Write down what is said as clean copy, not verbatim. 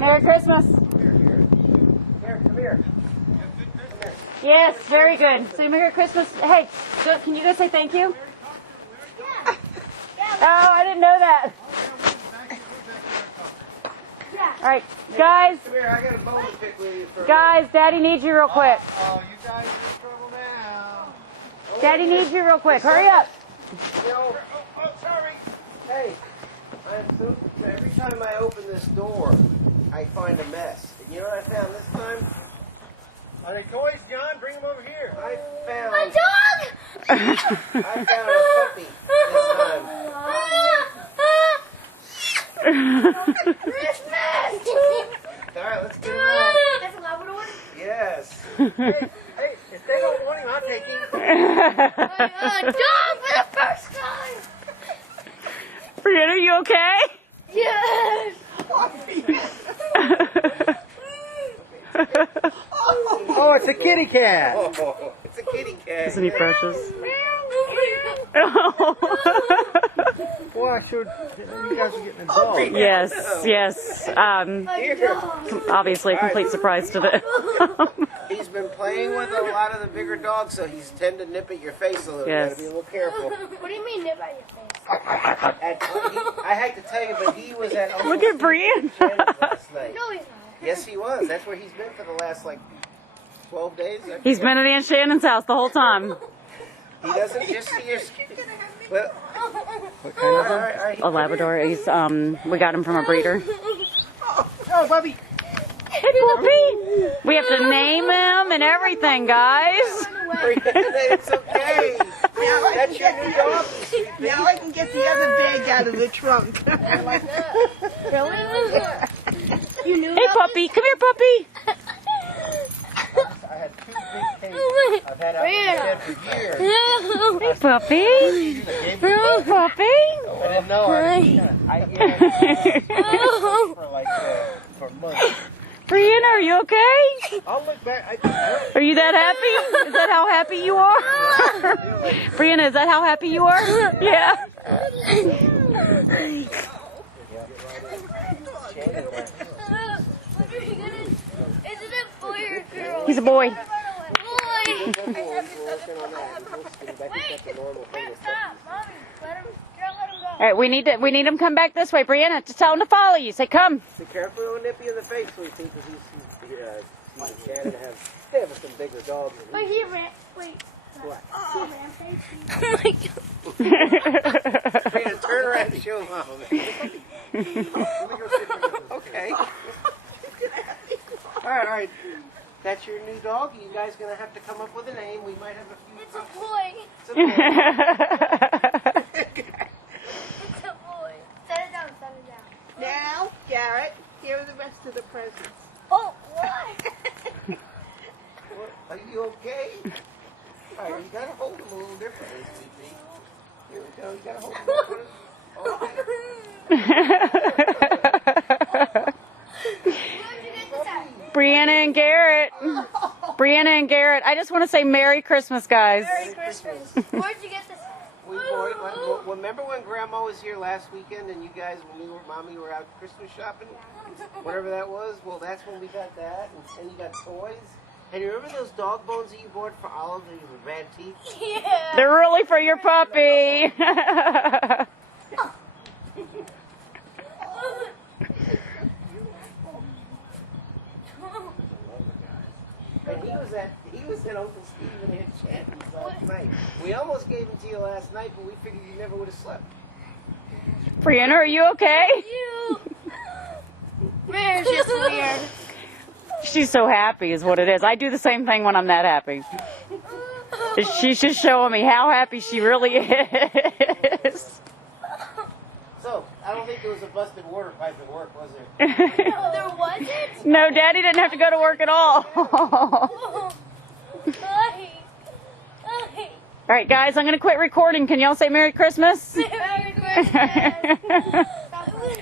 Merry Christmas. Here, come here. Yes, very good. Say Merry Christmas. Hey, can you guys say thank you? Yeah. Oh, I didn't know that. All right, guys. Come here, I got a bone to pick with you for Guys, Daddy needs you real quick. Oh, you guys are in trouble now. Daddy needs you real quick. Hurry up. Oh, sorry. Hey, every time I open this door, I find a mess. And you know what I found this time? Are they toys, John? Bring them over here. I found My dog! I found a puppy this time. Christmas! All right, let's get him on. That's a Labrador? Yes. Hey, if they don't want him, I'll take him. Dog for the first time! Brianna, are you okay? Yes! Oh, it's a kitty cat. Oh, it's a kitty cat. Isn't he precious? Boy, I should. You guys are getting a dog. Yes, yes. Here. Obviously, a complete surprise to the. He's been playing with a lot of the bigger dogs, so he's tend to nip at your face a little. Yes. You gotta be a little careful. What do you mean nip at your face? I hate to tell you, but he was at Look at Brian. last night. No, he's not. Yes, he was. That's where he's been for the last, 12 days. I He's forget. been at Aunt Shannon's house the whole time. He doesn't just see your... Well, What kind of all right. A Labrador. He's we got him from a breeder. Oh, Bubby. Hey, puppy. We have to name him and everything, guys. It's okay. That's your new dog. Now I can get the other bag out of the trunk. You knew Hey, puppy. Come here, puppy. I had two big cages. I've had out in the shed for years. Hey, puppy. Hey, puppy. I didn't know. For months. Brianna, are you okay? I'll look back. Are you that happy? Is that how happy you are? Brianna, is that how happy you are? Yeah. Is it a boy or a girl? He's a boy. Boy! Wait! Stop! Mommy, let him go. All right, we need him come back this way. Brianna, just tell him to follow you. Say, come. Be careful, don't nip you in the face, sweetie, because he's Shannon they have some bigger dogs. Wait, he ran. Wait. What? He rampaged. Oh my god. Brianna, turn around and show him how. Okay. All right. That's your new dog. You guys gonna have to come up with a name. We might have a few. It's a boy. It's a boy. It's a boy. Set it down. Now, Garrett, here are the rest of the presents. Oh, what? Are you okay? All right, you gotta hold him a little differently, sweetie. Here we go. You gotta hold him. Where'd you get this at? Brianna and Garrett. Brianna and Garrett. I just want to say Merry Christmas, guys. Merry Christmas. Where'd you get this at? Remember when Grandma was here last weekend and you guys, Mommy were out Christmas shopping? Whatever that was? Well, that's when we got that. And you got toys. And you remember those dog bones that you bought for Olive that with bad teeth? Yeah. They're really for your puppy. And he was at Uncle Steve and Aunt Shannon's last night. We almost gave him to you last night, but we figured you never would have slept. Brianna, are you okay? You. Mary's just weird. She's so happy is what it is. I do the same thing when I'm that happy. She's just showing me how happy she really is. So, I don't think there was a busted water pipe at work, was there? No, there wasn't? No, Daddy didn't have to go to work at all. Oh. Hi. All right, guys, I'm going to quit recording. Can y'all say Merry Christmas? Merry Christmas.